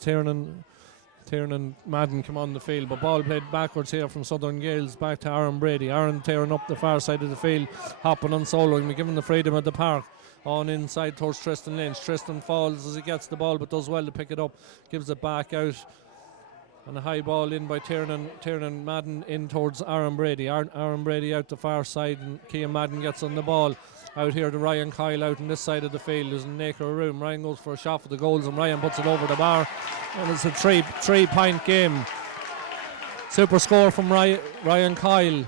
Tiernan Madden come on the field, but ball played backwards here from Southern Gales back to Aaron Brady. Aaron tearing up the far side of the field, hopping and soloing, giving the freedom at the park. On inside towards Tristan Lynch. Tristan falls as he gets the ball, but does well to pick it up. Gives it back out. And a high ball in by Tiernan Madden in towards Aaron Brady. Aaron Brady out the far side, and Cian Madden gets on the ball. Out here to Ryan Kyle out on this side of the field. There's an acre of room. Ryan goes for a shot for the goals, and Ryan puts it over the bar. And it's a three-point game. Super score from Ryan Kyle.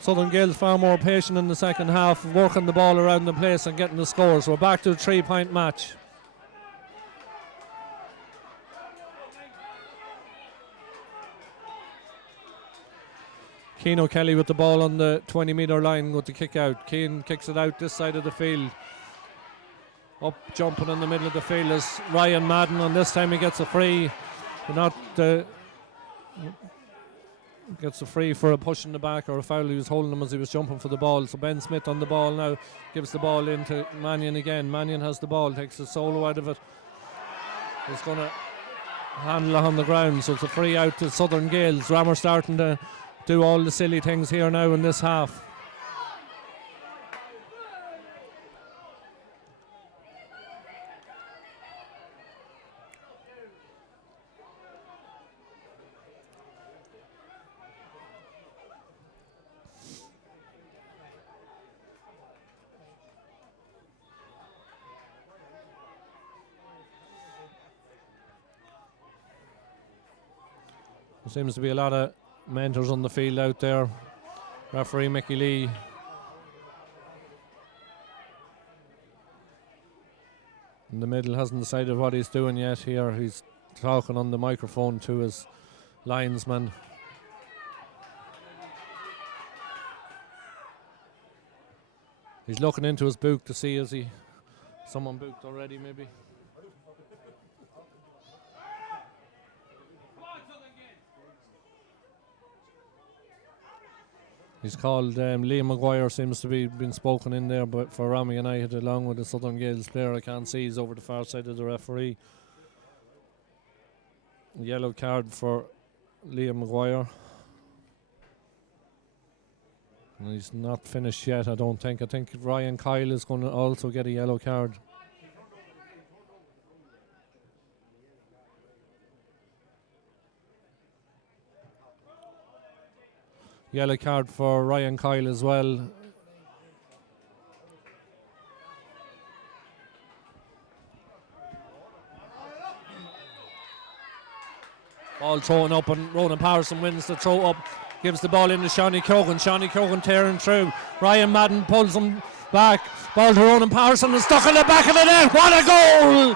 Southern Gales far more patient in the second half, working the ball around the place and getting the scores. We're back to a 3-point match. Cian O'Kelly with the ball on the 20-metre line with the kick out. Cian kicks it out this side of the field. Up jumping in the middle of the field is Ryan Madden, and this time he gets a free. Gets a free for a push in the back or a foul. He was holding him as he was jumping for the ball. So Ben Smith on the ball now, gives the ball into Mannion again. Mannion has the ball, takes a solo out of it. He's going to handle it on the ground. So it's a free out to Southern Gales. Rammer starting to do all the silly things here now in this half. There seems to be a lot of mentors on the field out there. Referee Mickey Lee. In the middle hasn't decided what he's doing yet here. He's talking on the microphone to his linesman. He's looking into his book to see someone booked already maybe. He's called Liam Maguire, seems to be been spoken in there, but for Rami United along with the Southern Gales player I can't see, he's over the far side of the referee. Yellow card for Liam Maguire. And he's not finished yet, I don't think. I think Ryan Kyle is going to also get a yellow card. Yellow card for Ryan Kyle as well. Ball thrown up and Ronan Patterson wins the throw up. Gives the ball in to Shawnee Cogan. Shawnee Cogan tearing through. Ryan Madden pulls him back. Ball to Ronan Patterson and stuck in the back of the net. What a goal!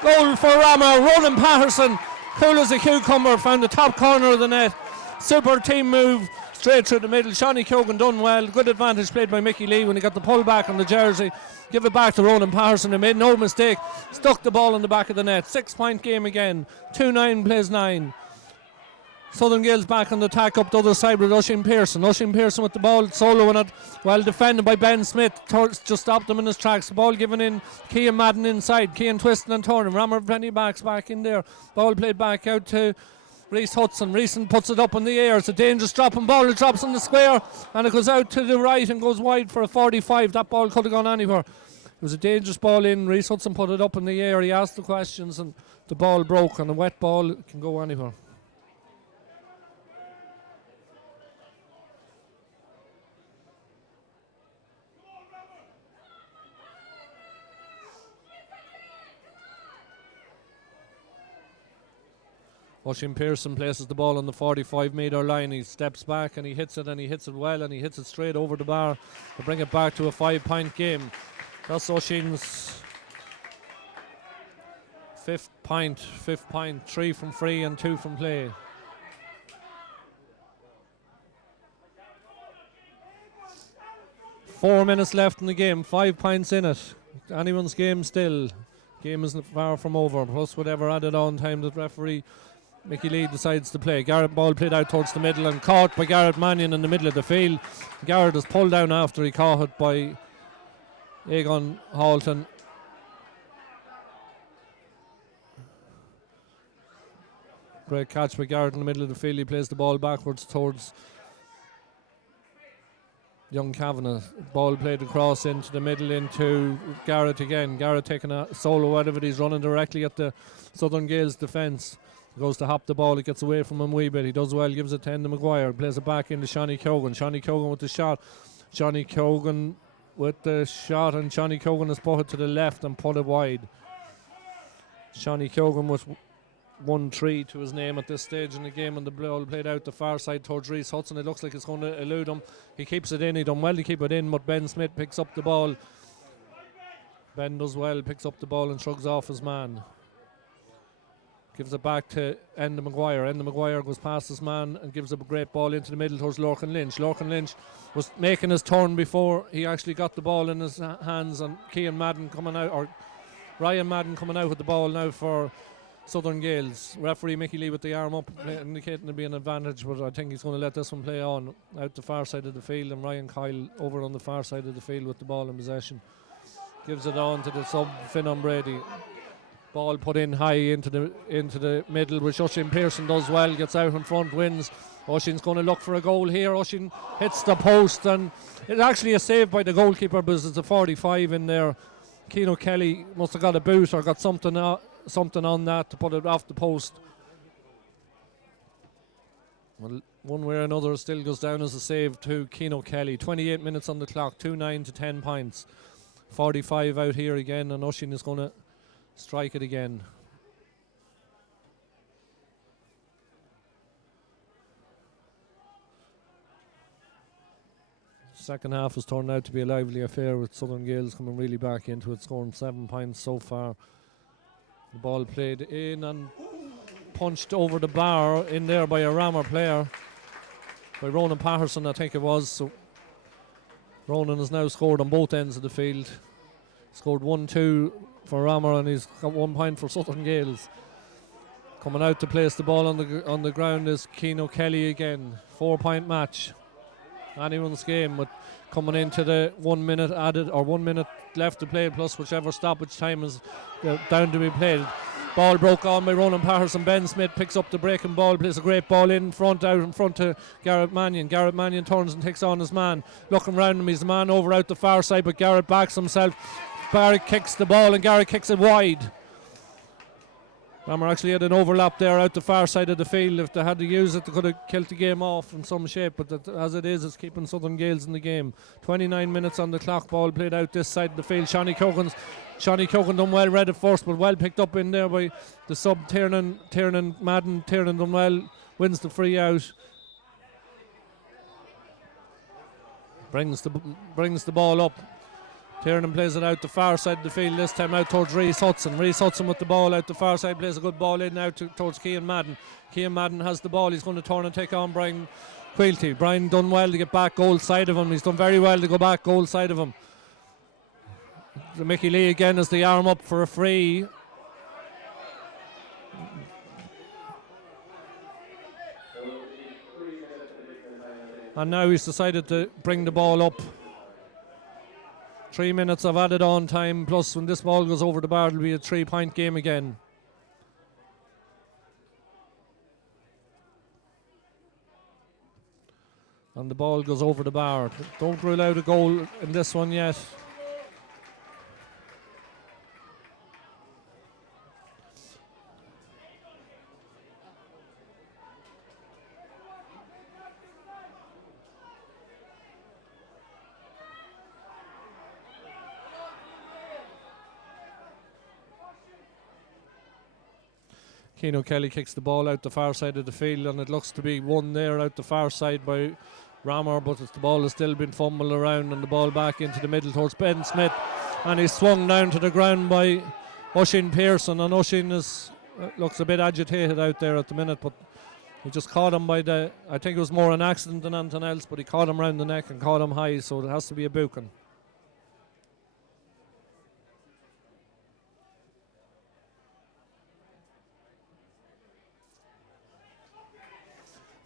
Goal for Rammer. Ronan Patterson, cool as a cucumber, found the top corner of the net. Super team move. Straight through the middle. Shawnee Cogan done well. Good advantage played by Mickey Lee when he got the pull back on the jersey. Give it back to Ronan Patterson. He made no mistake. Stuck the ball in the back of the net. 6-point game again. 2-9 plays 9. Southern Gales back on the attack up the other side with Oisin Pearson. Oisin Pearson with the ball soloing it. Well defended by Ben Smith. Just stopped him in his tracks. The ball given in. Cian Madden inside. Cian twisting and turning. Rammer plenty backs back in there. Ball played back out to Reese Hudson. Reese puts it up in the air. It's a dangerous dropping ball. It drops in the square and it goes out to the right and goes wide for a 45. That ball could have gone anywhere. It was a dangerous ball in. Reese Hudson put it up in the air. He asked the questions and the ball broke, and a wet ball can go anywhere. Oisin Pearson places the ball on the 45-metre line. He steps back and he hits it well, and he hits it straight over the bar to bring it back to a 5-point game. That's Oisin's fifth point, 3 from free and 2 from play. Four minutes left in the game, 5 points in it. Anyone's game still. Game isn't far from over, plus whatever added on time that referee Mickey Lee decides to play. Garrett ball played out towards the middle and caught by Garrett Mannion in the middle of the field. Garrett is pulled down after he caught it by Egon Halton. Great catch by Garrett in the middle of the field. He plays the ball backwards towards young Kavanagh. Ball played across into the middle into Garrett again. Garrett taking a solo out of it. He's running directly at the Southern Gales defence. He goes to hop the ball. It gets away from him a wee bit. He does well. Gives it to Enda Maguire. Plays it back into Shawnee Cogan. Shawnee Cogan with the shot. Shawnee Cogan with the shot, and Shawnee Cogan has put it to the left and put it wide. Shawnee Cogan with 1-3 to his name at this stage in the game, and the ball played out the far side towards Reese Hudson. It looks like it's going to elude him. He keeps it in. He done well to keep it in, but Ben Smith picks up the ball. Ben does well, picks up the ball and shrugs off his man. Gives it back to Enda Maguire. Enda Maguire goes past his man and gives a great ball into the middle towards Lorcan Lynch. Lorcan Lynch was making his turn before he actually got the ball in his hands, and Cian Madden coming out, or Ryan Madden coming out with the ball now for Southern Gales. Referee Mickey Lee with the arm up, indicating to be an advantage, but I think he's going to let this one play on out the far side of the field, and Ryan Kyle over on the far side of the field with the ball in possession. Gives it on to the sub Finan Brady. Ball put in high into the middle, which Oisin Pearson does well, gets out in front, wins. Oisin's going to look for a goal here. Oisin hits the post, and it's actually a save by the goalkeeper, because it's a 45 in there. Keano Kelly must have got a boot or got something on that to put it off the post. Well, one way or another, it still goes down as a save to Keano Kelly. 28 minutes on the clock, 2-9 to 10 points. 45 out here again, and Oisin is going to strike it again. Second half has turned out to be a lively affair, with Southern Gales coming really back into it, scoring 7 points so far. The ball played in and punched over the bar in there by a Rammer player, by Ronan Patterson, I think it was. So Ronan has now scored on both ends of the field. Scored 1-2 for Rammer, and he's got 1 point for Southern Gales. Coming out to place the ball on the ground is Keano Kelly again. 4-point match. Anyone's game, but coming into the 1 minute added, or 1 minute left to play, plus whichever stoppage time is down to be played. Ball broke on by Ronan Patterson. Ben Smith picks up the breaking ball, plays a great ball out in front to Garrett Mannion. Garrett Mannion turns and takes on his man. Looking round him, he's the man over out the far side, but Garrett backs himself. Barrett kicks the ball, and Garrett kicks it wide. Rammer actually had an overlap there out the far side of the field. If they had to use it, they could have killed the game off in some shape, but as it is, it's keeping Southern Gales in the game. 29 minutes on the clock. Ball played out this side of the field. Shawnee Cogan done well, read it first, but well picked up in there by the sub Tiernan Madden. Tiernan done well, wins the free out. Brings the ball up. Tiernan plays it out the far side of the field, this time out towards Reese Hudson. Reese Hudson with the ball out the far side, plays a good ball in now towards Cian Madden. Cian Madden has the ball, he's going to turn and take on Brian Quilty. Brian done well to get back goal side of him, he's done very well to go back goal side of him. Mickey Lee again has the arm up for a free. And now he's decided to bring the ball up. 3 minutes of added on time, plus when this ball goes over the bar, it'll be a 3-point game again. And the ball goes over the bar. Don't rule out a goal in this one yet. Keano Kelly kicks the ball out the far side of the field, and it looks to be won there out the far side by Rammer, but the ball has still been fumbled around, and the ball back into the middle towards Ben Smith, and he's swung down to the ground by Oisin Pearson, and Oisin looks a bit agitated out there at the minute, but he just caught him I think it was more an accident than anything else, but he caught him round the neck and caught him high, so it has to be a booking.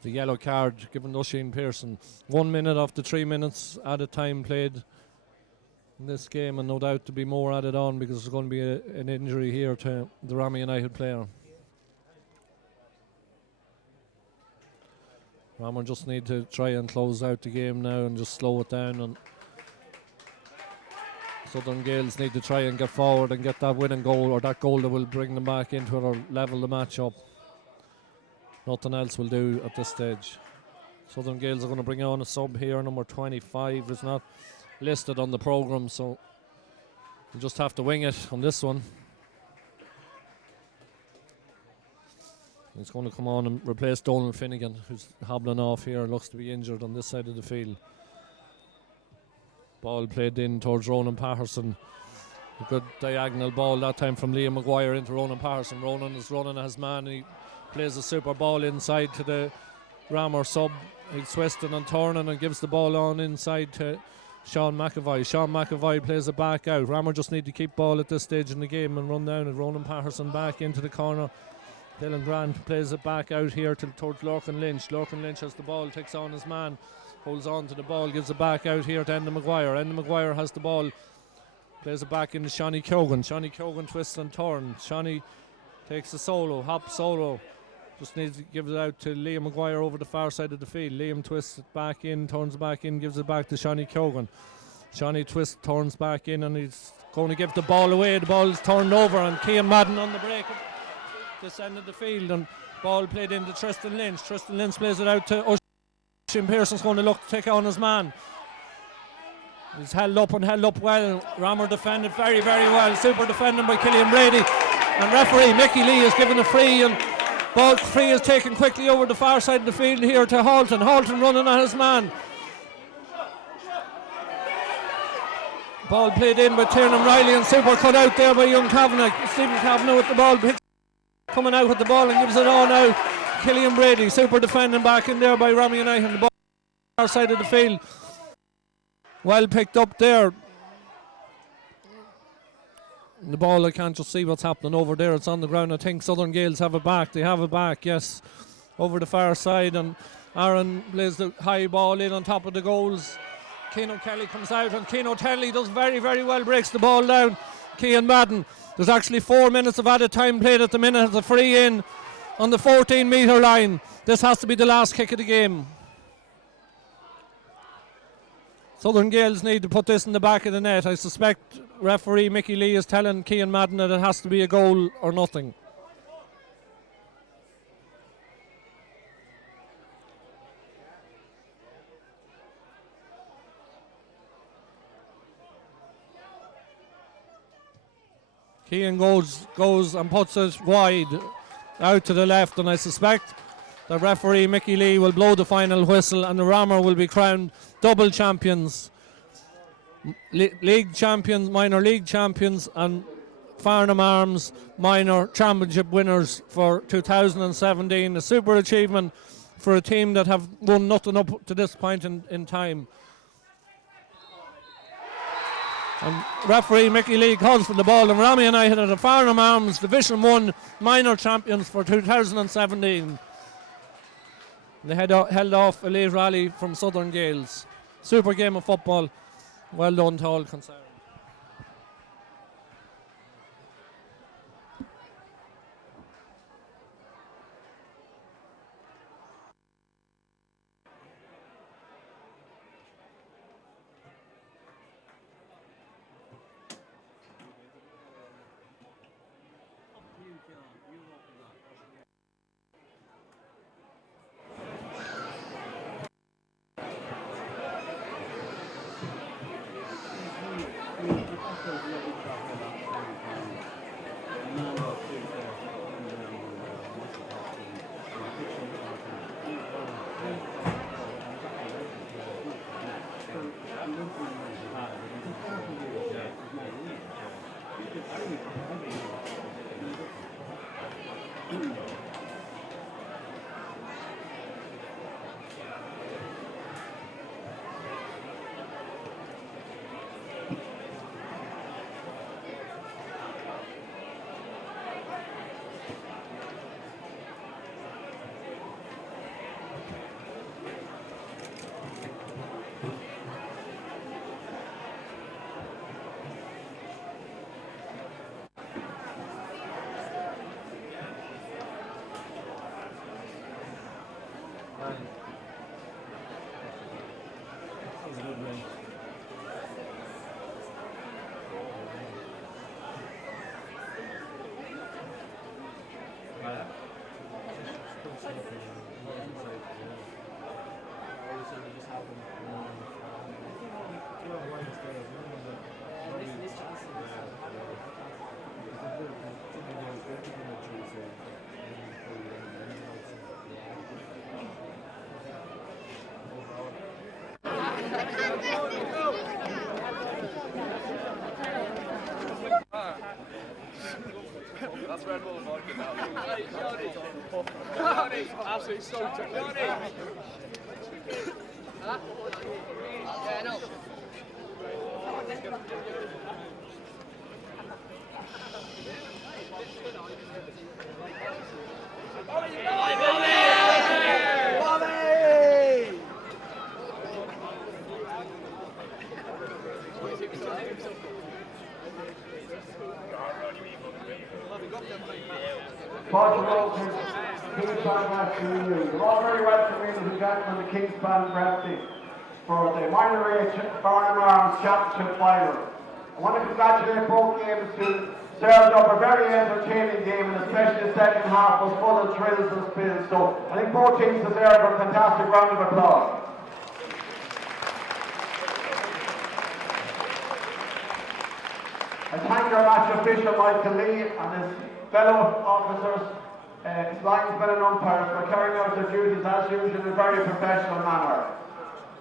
The yellow card given to Oisin Pearson. 1 minute of the 3 minutes added time played in this game, and no doubt to be more added on because there's going to be an injury here to the Rammy United player. Rammer just need to try and close out the game now and just slow it down, and Southern Gales need to try and get forward and get that winning goal, or that goal that will bring them back into it or level the match up. Nothing else will do at this stage. Southern Gales are going to bring on a sub here, number 25. It's not listed on the programme, so you just have to wing it on this one. He's going to come on and replace Donald Finnegan, who's hobbling off here, looks to be injured on this side of the field. Ball played in towards Ronan Patterson. A good diagonal ball that time from Liam Maguire into Ronan Patterson. Ronan is running as man. He plays a super ball inside to the Rammer sub. He's twisting and turning and gives the ball on inside to Sean McAvoy. Sean McAvoy plays it back out. Rammer just need to keep ball at this stage in the game and run down, and Ronan Patterson back into the corner. Dylan Grant plays it back out here towards Lorcan Lynch. Lorcan Lynch has the ball, takes on his man, holds on to the ball, gives it back out here to Enda Maguire. Enda Maguire has the ball, plays it back into Shawnee Cogan. Shawnee Cogan twists and turns. Shawnee takes a solo, hop solo. Just needs to give it out to Liam Maguire over the far side of the field. Liam twists it back in, turns back in, gives it back to Shawnee Cogan. Shawnee twists, turns back in, and he's going to give the ball away. The ball is turned over, and Cian Madden on the break at this end of the field, and ball played into Tristan Lynch. Tristan Lynch plays it out to Oisin Pearson's going to look to take on his man. He's held up well. Rammer defended very, very well. Super defending by Killian Brady. And referee Mickey Lee is given a free, and ball free is taken quickly over the far side of the field here to Halton. Halton running at his man. Ball played in by Tiernan Riley, and super cut out there by young Kavanagh. Stephen Kavanagh with the ball, coming out with the ball and gives it on out. Killian Brady, super defending back in there by Rami United. The ball far side of the field. Well picked up there. The ball, I can't just see what's happening over there. It's on the ground. I think Southern Gales have it back. They have it back, yes. Over the far side, and Aaron plays the high ball in on top of the goals. Keane O'Kelly comes out, and Keane O'Kelly does very, very well, breaks the ball down. Cian Madden. There's actually 4 minutes of added time played at the minute. It's a free in on the 14-metre line. This has to be the last kick of the game. Southern Gales need to put this in the back of the net. I suspect referee Mickey Lee is telling Cian Madden that it has to be a goal or nothing. Cian goes and puts it wide out to the left, and I suspect the referee Mickey Lee will blow the final whistle, and the Rammer will be crowned double champions, league champions, minor league champions, and Farnham Arms minor championship winners for 2017. A super achievement for a team that have won nothing up to this point in time. And referee Mickey Lee calls for the ball, and Rami United and the Farnham Arms Division 1 minor champions for 2017. They held off Elite Rally from Southern Gales. Super game of football. Well done to all concerned. That's Red Bull vodka now. Hey, Johnny! Absolutely stoked. Johnny! Yeah, no. Portugal, Kingspan Wrestling Union. You're all very welcome, ladies and gentlemen, to Kingspan Wrestling for the Minor Age Farnham Arms Championship Final. I want to congratulate both games who served up a very entertaining game, and especially the second half was full of thrills and spills. So I think both teams deserve a fantastic round of applause. I thank our match official Michael Lee and his fellow officers, his linesmen and umpires for carrying out their duties as usual in a very professional manner.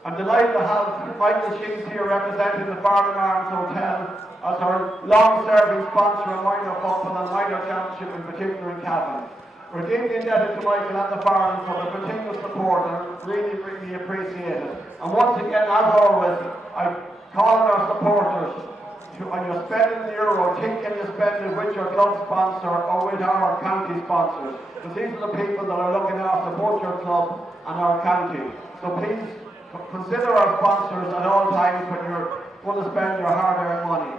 I'm delighted to have Michael Sheets here representing the Farnham Arms Hotel as our long-serving sponsor of minor football and minor championship, in particular in Cavan. We're deeply indebted to Michael and the Farnham for the continuous support, and really appreciate it. And once again, as always, I call on our supporters when you're spending the euro, think can you spend it with your club sponsor or with our county sponsors? Because these are the people that are looking after both your club and our county. So please consider our sponsors at all times when you're going to spend your hard-earned money.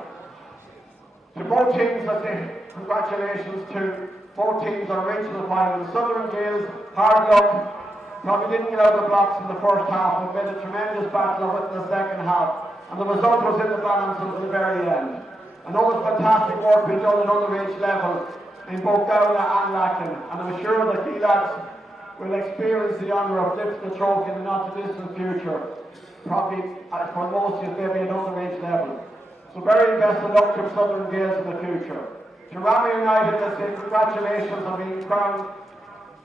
To both teams, I say congratulations to both teams on reaching the final. Southern Gales, hard luck, probably didn't get out of the blocks in the first half, but made a tremendous battle of it in the second half. And the result was in the balance until the very end. I know there's fantastic work being done at underage level in both Gowna and Lacken, and I'm sure that the lads will experience the honour of lifting the trophy in the not too distant future. Probably, for most of you, maybe at underage level. So very best of luck to Southern Gales in the future. To Rama United, let's say congratulations on being crowned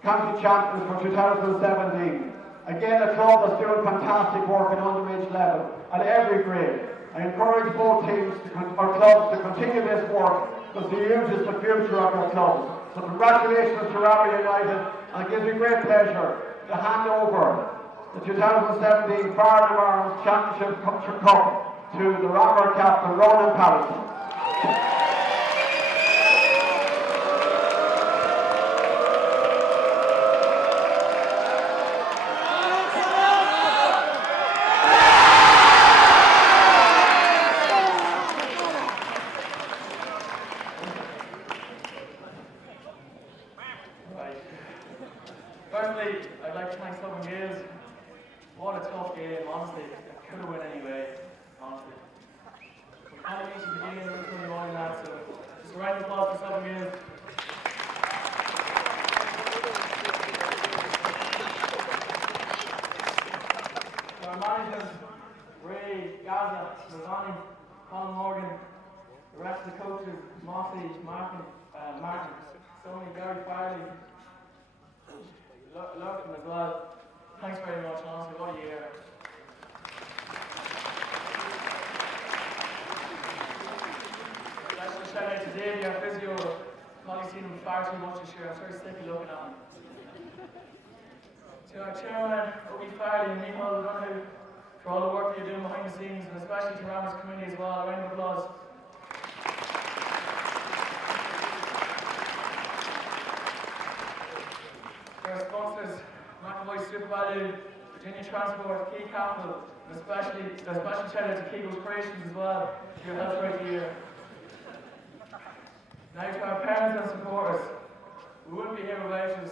county champions for 2017. Again, a club that's doing fantastic work at underage level at every grade. I encourage both teams or clubs to continue this work because the youth is the future of your clubs. So congratulations to Rama United, and it gives me great pleasure to hand over the 2017 Farnham Arms Championship Cup to the Rama captain, Ronan Patterson. Firstly, I'd like to thank Southern Gales. What a tough game, honestly. It could have won anyway, honestly. We kind of reached the beginning of the 21 lads, so just a round of applause for Southern Gales. To our managers, Ray, Gaza, Mazzani, Colin Morgan, the rest of the coaches, Mossy, Martin, Sonny, Gary Farley, love them as well. Thanks very much, honestly. What a year. Special shout out to Davey, our physio. Probably seen him far too much this year. I'm sort of sick of looking at him. To our chairman, Obi Farley and Michael Dunhu, for all the work you're doing behind the scenes, and especially to Rama's community as well. A round of applause. Our sponsors, McAvoy SuperValu, Virginia Transport, Key Capital, and especially a special shout out to Keagle's Creations as well for your help throughout the year. Now to our parents and supporters, we wouldn't be here without us.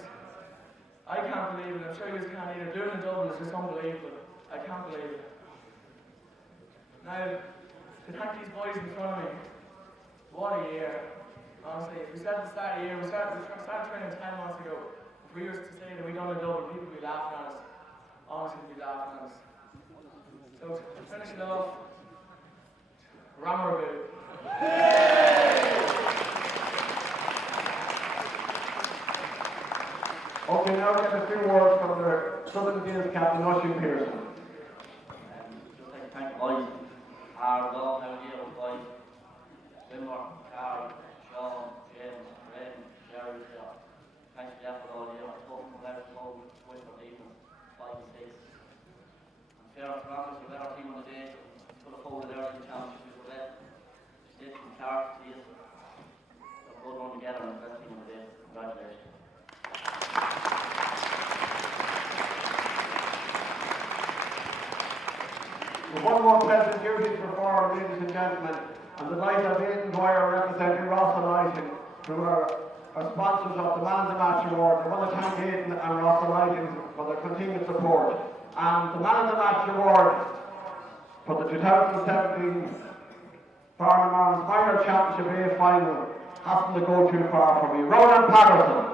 I can't believe it, I'm sure you can't either. Doing the double is just unbelievable. I can't believe it. Now, to thank these boys in front of me, what a year. Honestly, we said at the start of the year, we started training 10 months ago. we were to say that we done a double, people would be laughing at us. Honestly, they'd be laughing at us. So to finish it off, Rammerville. Okay, now we get a few words from the Southern Gales captain, Oisin Pearson. Just like to thank the boys, hard all out here with boys, Swimmer, Carl, Sean, James, Ren, Jerry, thanks for the effort all year. I spoke from there, spoke with for people, 5 and 6. And fair to Ramos, we were our team on the day, put a forward there in the championship, we were left. Did from Clark to this. They're both run together and the best team on the day. Congratulations. One more pleasant duty to perform, ladies and gentlemen, and the night of Aidan Dwyer representing Ross Lighting, who are sponsors of the Man of the Match Award. I want to thank Aidan and Ross Lighting for their continued support. And the Man of the Match Award for the 2017 Farnham Arms Minor Championship A final hasn't to go too far for me. Ronan Patterson.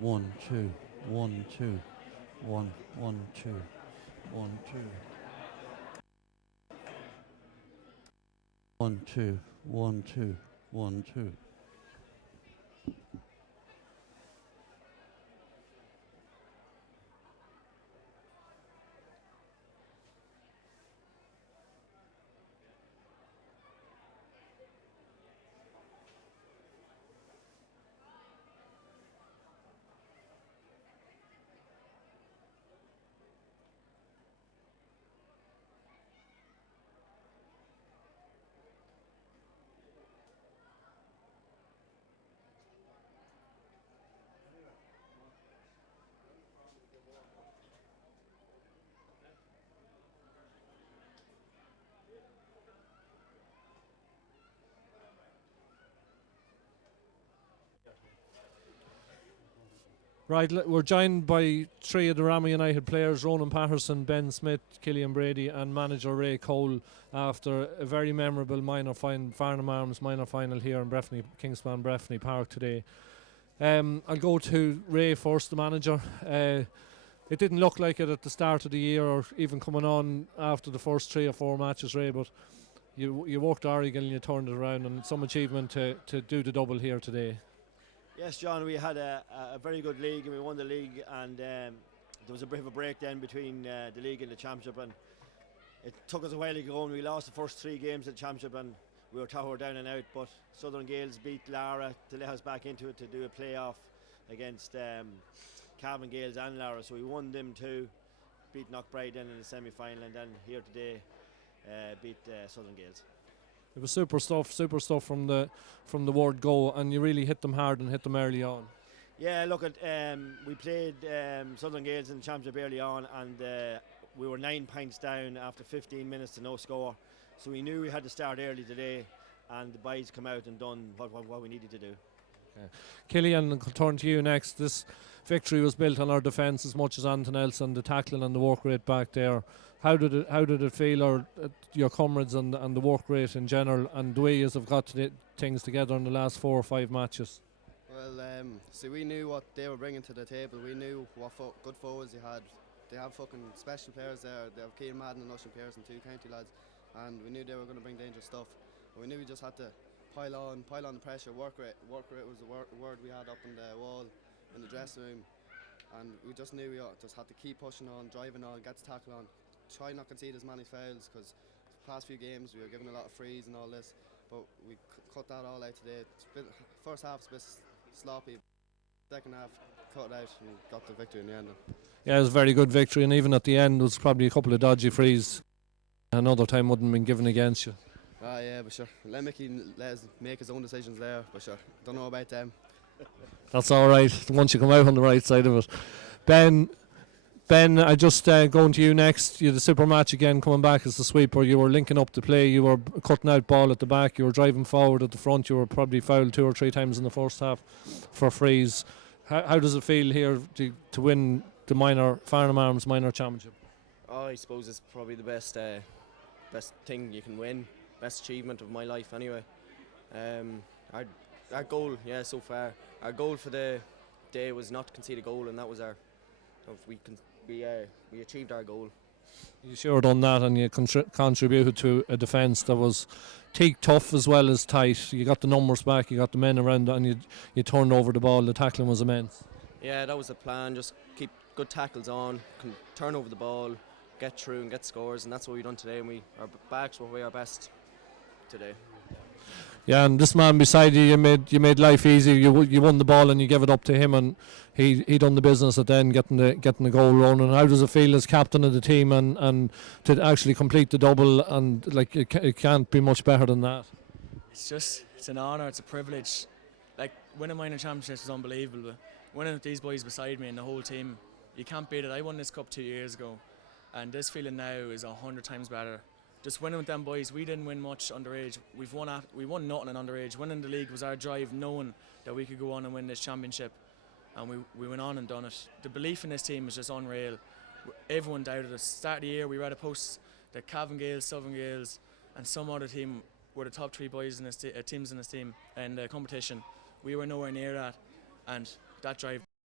One, two, 1, 2, 1, 1, 2, 1, 2. 1, 2, 1, 2, 1, 2. Right, we're joined by 3 of the Ramsey United players, Ronan Patterson, Ben Smith, Killian Brady and manager Ray Cole, after a very memorable minor final, Farnham Arms minor final here in Breffni, Kingspan Breffni Park today. I'll go to Ray first, the manager. It didn't look like it at the start of the year or even coming on after the first 3 or 4 matches, Ray, but you worked hard and you turned it around, and some achievement to do the double here today. Yes, John, we had a very good league and we won the league, and there was a bit of a break then between the league and the championship, and it took us a while to go, and we lost the first 3 games of the championship and we were towered down and out, but Southern Gales beat Lara to let us back into it to do a playoff against Cavan Gales and Lara, so we won them too. Beat Knockbride then in the semi-final, and then here today beat Southern Gales. It was super stuff from the word go, and you really hit them hard and hit them early on. Yeah, look, we played Southern Gales in the championship early on, and we were 9 points down after 15 minutes to no score. So we knew we had to start early today, and the boys come out and done what we needed to do. Killian, I'll turn to you next. This victory was built on our defence as much as anything else, and the tackling and the work rate back there. How did it feel, or your comrades and the work rate in general, and the way you have got things together in the last 4 or 5 matches? Well, see, we knew what they were bringing to the table. We knew what good forwards they had. They have fucking special players there. They have Cian Madden and Ocean Pearson, 2 county lads, and we knew they were going to bring dangerous stuff. We knew we just had to pile on the pressure. Work rate was the word we had up on the wall in the dressing room, and we just knew we just had to keep pushing on, driving on, get the tackle on, try not concede as many fouls, because the past few games we were giving a lot of frees and all this, but we cut that all out today. First half's a bit sloppy, second half cut it out and got the victory in the end. Yeah, it was a very good victory, and even at the end there was probably a couple of dodgy frees another time wouldn't have been given against you. Yeah, but sure, let Mickey make his own decisions there, but sure, don't know about them. That's all right, once you come out on the right side of it. Ben, I just going to you next. You had the super match again, coming back as the sweeper. You were linking up the play, you were cutting out ball at the back, you were driving forward at the front, you were probably fouled 2 or 3 times in the first half for frees. How does it feel here to win the Farnham Arms minor championship? Oh, I suppose it's probably the best thing you can win, best achievement of my life anyway. Our goal, so far, our goal for the day was not to concede a goal, and that was we achieved our goal. You sure done that, and you contributed to a defence that was tough as well as tight. You got the numbers back, you got the men around, and you turned over the ball. The tackling was immense. Yeah, that was the plan. Just keep good tackles on, turn over the ball, get through and get scores, and that's what we done today. And our backs were our best today. Yeah, and this man beside you made life easy. You won the ball and you gave it up to him, and he done the business at the end, getting the goal running. How does it feel as captain of the team and to actually complete the double? And like it can't be much better than that. It's an honour, it's a privilege. Like, winning minor championships is unbelievable, but winning with these boys beside me and the whole team, you can't beat it. I won this cup 2 years ago, and this feeling now is 100 times better. Just winning with them boys. We didn't win much underage. We won nothing in underage. Winning the league was our drive, knowing that we could go on and win this championship, and we went on and done it. The belief in this team is just unreal. Everyone doubted us. Start of the year, we read a post that Cavan Gales, Southern Gales, and some other team were the top 3 boys in this teams in this team and the competition. We were nowhere near that, and that drive